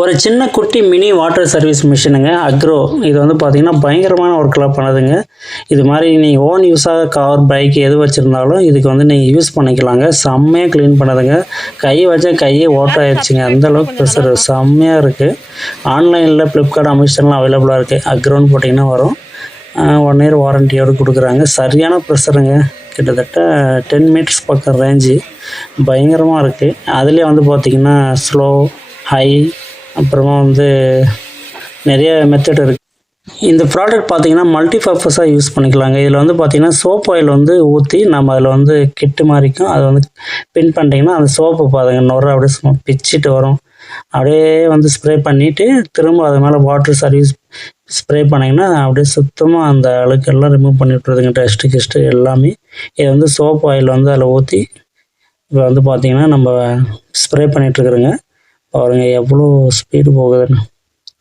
ஒரு சின்ன குட்டி மினி வாட்டர் சர்வீஸ் மிஷினுங்க அக்ரோ. இது வந்து பார்த்தீங்கன்னா பயங்கரமான ஒர்க்கெலாம் பண்ணுதுங்க. இது மாதிரி நீங்கள் ஓன் யூஸாக கார் பைக் எது வச்சுருந்தாலும் இதுக்கு வந்து நீங்கள் யூஸ் பண்ணிக்கலாங்க. செம்மையாக க்ளீன் பண்ணுதுங்க. கை வச்சா கையே ஓட்ட ஆயிடுச்சுங்க, அந்தளவுக்கு ப்ரெஷர் செம்மையாக இருக்குது. ஆன்லைனில் ஃப்ளிப்கார்ட் அமேசான்லாம் அவைலபிளாக இருக்குது. அக்ரோன்னு போட்டிங்கன்னா வரும். 1 இயர் வாரண்டியோடு கொடுக்குறாங்க. சரியான ப்ரெஷருங்க, கிட்டத்தட்ட 10 மீட்டர்ஸ் பக்கம் ரேஞ்சு, பயங்கரமாக இருக்குது. அதுலேயே வந்து பார்த்திங்கன்னா ஸ்லோ, ஹை, அப்புறமா வந்து நிறைய மெத்தட் இருக்குது. இந்த ப்ராடக்ட் பார்த்திங்கன்னா மல்டி பர்பஸாக யூஸ் பண்ணிக்கலாங்க. இதில் வந்து பார்த்திங்கன்னா சோப் ஆயில் வந்து ஊற்றி நம்ம அதில் வந்து கிட்டு மாதிரிக்கும் அதை வந்து பின் பண்ணிட்டிங்கன்னா அந்த சோப்பு பாருங்க நுர அப்படியே பிச்சுட்டு வரும். அப்படியே வந்து ஸ்ப்ரே பண்ணிவிட்டு திரும்ப அது மேலே வாட்டர் சர்வீஸ் ஸ்ப்ரே பண்ணிங்கன்னா அப்படியே சுத்தமாக அந்த அழுக்கெல்லாம் ரிமூவ் பண்ணி விட்டுருதுங்க, டஸ்ட்டு கிஸ்ட்டு எல்லாமே. இது வந்து சோப் ஆயில் வந்து அதில் ஊற்றி இப்போ வந்து பார்த்திங்கன்னா நம்ம ஸ்ப்ரே பண்ணிகிட்ருக்குறோங்க. பாருங்கள் எவ்வளோ ஸ்பீடு போகுதுன்னு,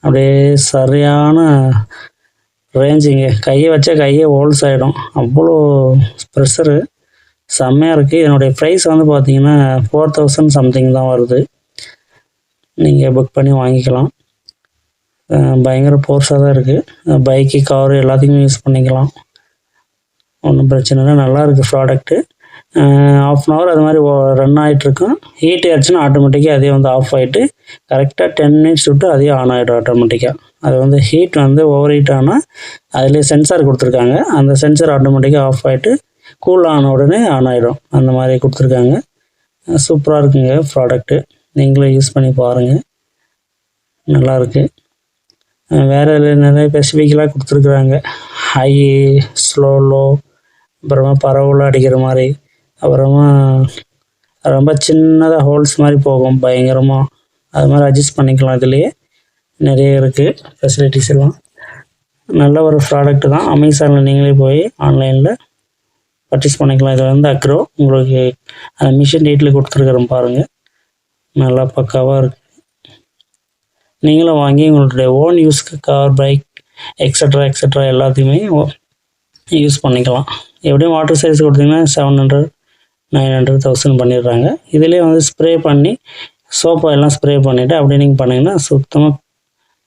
அப்படியே சரியான ரேஞ்சிங்க. கையை வச்சா கையே ஹோல்ஸ் ஆகிடும், அவ்வளோ ப்ரெஷரு, செம்மையாக இருக்குது. இதனுடைய ப்ரைஸ் வந்து பார்த்திங்கன்னா 4000 சம்திங் தான் வருது. நீங்கள் புக் பண்ணி வாங்கிக்கலாம். பயங்கர ஃபோர்ஸாக தான் இருக்குது. பைக்கு, காரு எல்லாத்துக்குமே யூஸ் பண்ணிக்கலாம், ஒன்றும் பிரச்சனை இல்லை. நல்லா இருக்குது ப்ராடக்ட்டு. 1/2 hour அது மாதிரி ரன் ஆகிட்ருக்கும். ஹீட் ஆயிடுச்சுன்னா ஆட்டோமேட்டிக்காக அதே வந்து ஆஃப் ஆகிட்டு கரெக்டாக 10 minutes விட்டு அதே ஆன் ஆகிடும் ஆட்டோமேட்டிக்காக. அது வந்து ஹீட் வந்து ஓவர் ஹீட் ஆனால் அதுலேயே சென்சார் கொடுத்துருக்காங்க. அந்த சென்சார் ஆட்டோமேட்டிக்காக ஆஃப் ஆகிட்டு கூல் ஆன உடனே ஆன் ஆகிடும். அந்த மாதிரி கொடுத்துருக்காங்க. சூப்பராக இருக்குங்க ப்ராடக்ட்டு. நீங்களும் யூஸ் பண்ணி பாருங்கள், நல்லாயிருக்கு. வேறு நிறைய ஸ்பெசிஃபிக்கலாக கொடுத்துருக்குறாங்க. ஹை, ஸ்லோ, லோ, அப்புறமா பரவலாக அடிக்கிற மாதிரி, அப்புறமா ரொம்ப சின்னதாக ஹோல்ஸ் மாதிரி போகும் பயங்கரமாக, அது மாதிரி அட்ஜஸ்ட் பண்ணிக்கலாம். இதுலேயே நிறைய இருக்குது ஃபெசிலிட்டிஸ் எல்லாம். நல்ல ஒரு ப்ராடக்ட் தான். அமேசானில் நீங்களே போய் ஆன்லைனில் பர்ச்சேஸ் பண்ணிக்கலாம். இது வந்து அக்ரோ. உங்களுக்கு அந்த மிஷின் டீட்டெயில் கொடுத்துருக்குறோம் பாருங்கள், நல்லா பக்காவாக இருக்குது. நீங்களும் வாங்கி உங்களுடைய ஓன் யூஸ்க்கு கார், பைக், எக்ஸட்ரா எல்லாத்தையுமே யூஸ் பண்ணிக்கலாம். எப்படியும் வாட்டர் சர்வீஸ் கொடுத்தீங்கன்னா 700, 900, 1000 பண்ணிடுறாங்க. இதிலே வந்து ஸ்ப்ரே பண்ணி சோப்பு எல்லாம் ஸ்ப்ரே பண்ணிவிட்டு அப்படியே நீங்கள் பண்ணிங்கன்னா சுத்தமாக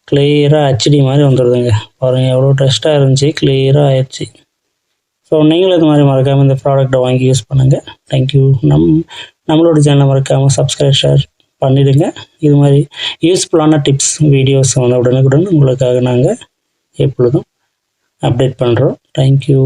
கிளியராக ஹெச்டி மாதிரி வந்துடுதுங்க. பாருங்கள் எவ்வளோ டஸ்ட்டாக இருந்துச்சு, கிளியராக ஆயிடுச்சு. ஸோ நீங்களும் இது மாதிரி மறக்காமல் இந்த ப்ராடக்ட்டை வாங்கி யூஸ் பண்ணுங்கள். தேங்க்யூ. நம்மளோட சேனலை மறக்காமல் சப்ஸ்கிரைப், ஷேர் பண்ணிவிடுங்க. இது மாதிரி யூஸ்ஃபுல்லான டிப்ஸ், வீடியோஸ் வந்து உடனுக்குடன் உங்களுக்காக நாங்கள் எப்பொழுதும் அப்டேட் பண்ணுறோம். தேங்க்யூ.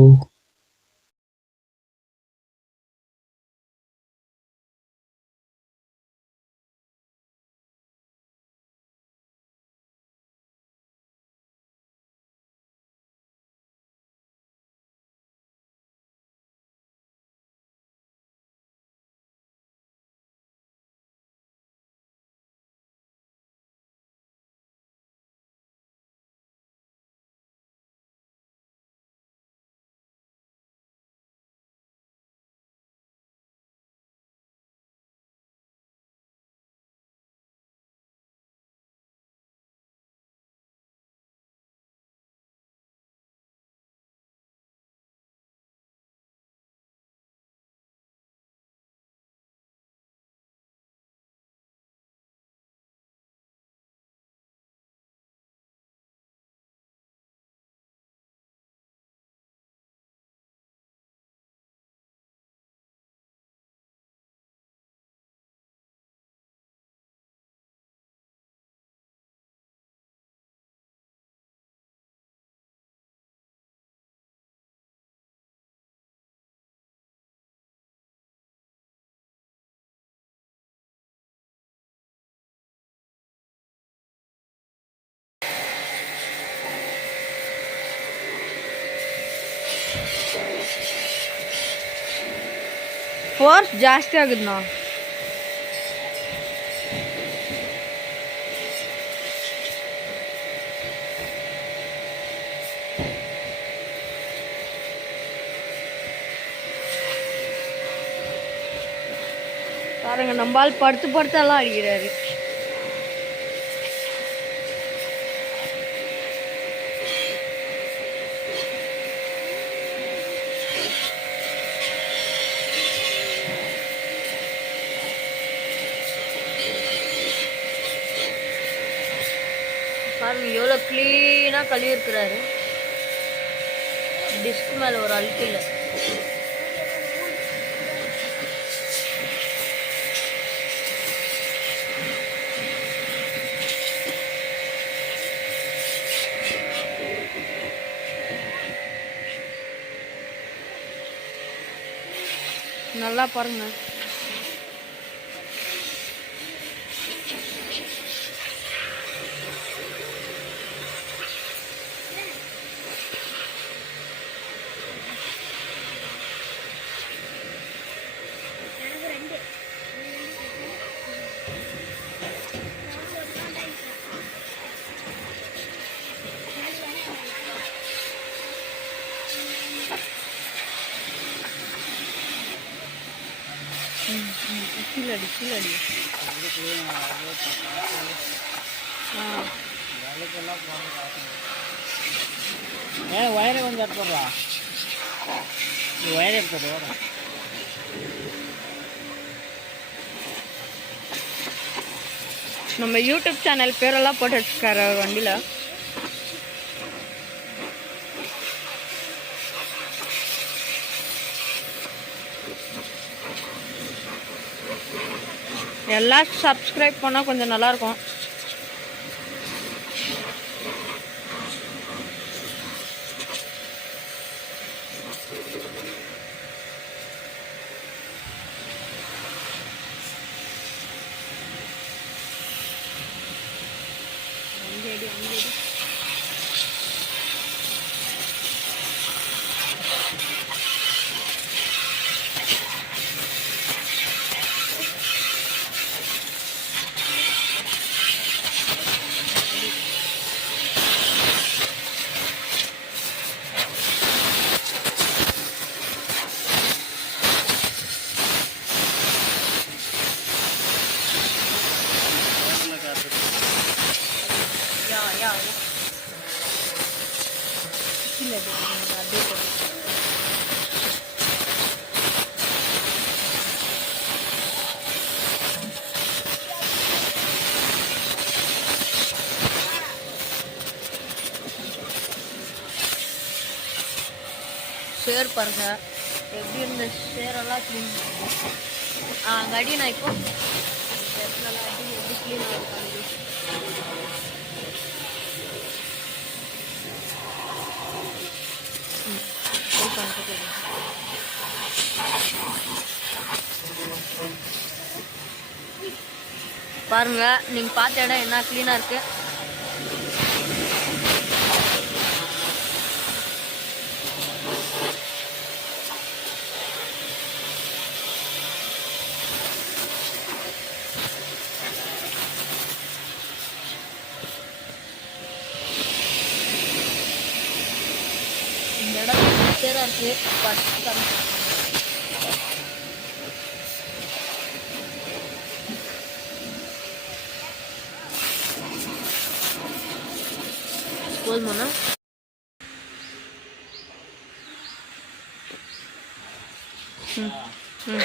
ಫೋರ್ಸ್ ಜಾಸ್ತಿ ಆಗುದು ನಾವು. பாருங்க நம்மால் படுத்தெல்லாம் அடிக்கிறாரு. பாருங்க எவ்வளோ க்ளீனாக கழுவிருக்கிறாரு. டிஸ்க் மேலே ஒரு அழுக்கு இல்லை. நல்லா பாருங்க. கீழடி கீழடி வயரை கொஞ்சம் எடுத்துடுறா, வயரை எடுத்துடு. நம்ம யூடியூப் சேனல் பேரெல்லாம் போட்டு வச்சுருக்காரு வண்டியில். எல்லாம் சப்ஸ்கிரைப் பண்ணால் கொஞ்சம் நல்லாயிருக்கும். சேர் பாருங்க எப்படி இருந்த சேரெல்லாம் க்ளீன் பண்ணுவோம். அங்கே அடி நான் இப்போ நல்லா அடி எப்படி க்ளீன் ஆகிருக்காங்க. பாருங்க நீங்கள் பார்த்த இடம் என்ன க்ளீனாக இருக்கு. இந்த இடம் சேராக இருக்கு. போதுமாண்ணா? ம் ம்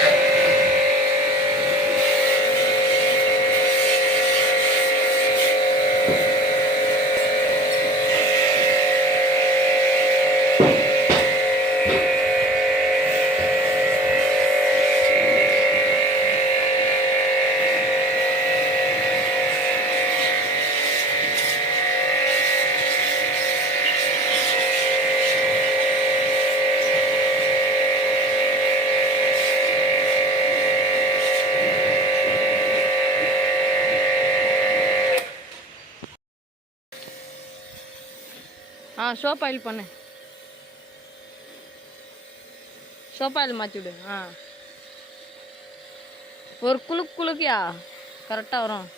சோப் ஆயில் பண்ணு. சோப் ஆயில் மாற்றி விடு. ஒரு குலுக்கியா கரெக்டாக வரும்.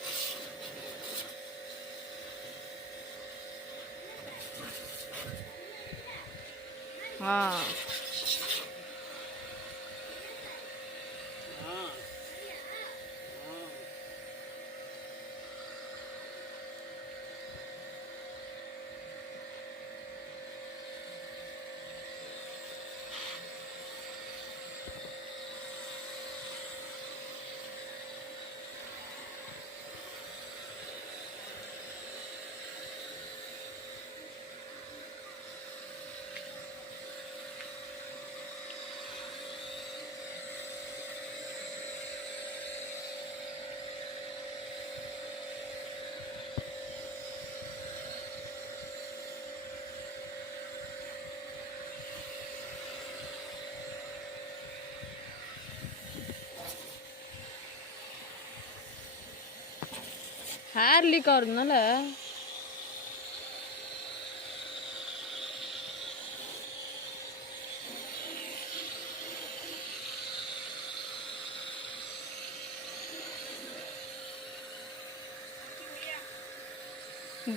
ஹேர் லீக் ஆகுறதுனால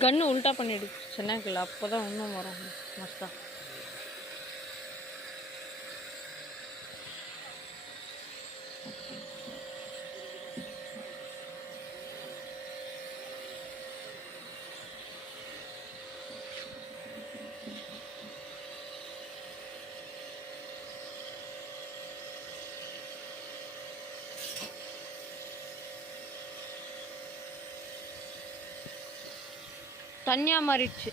கன்று உல்ட்டா பண்ணிடு சென்னாக்கில் அப்போ தான் இன்னும் வரும் மஸ்தா. தனியாக மாறிடுச்சு.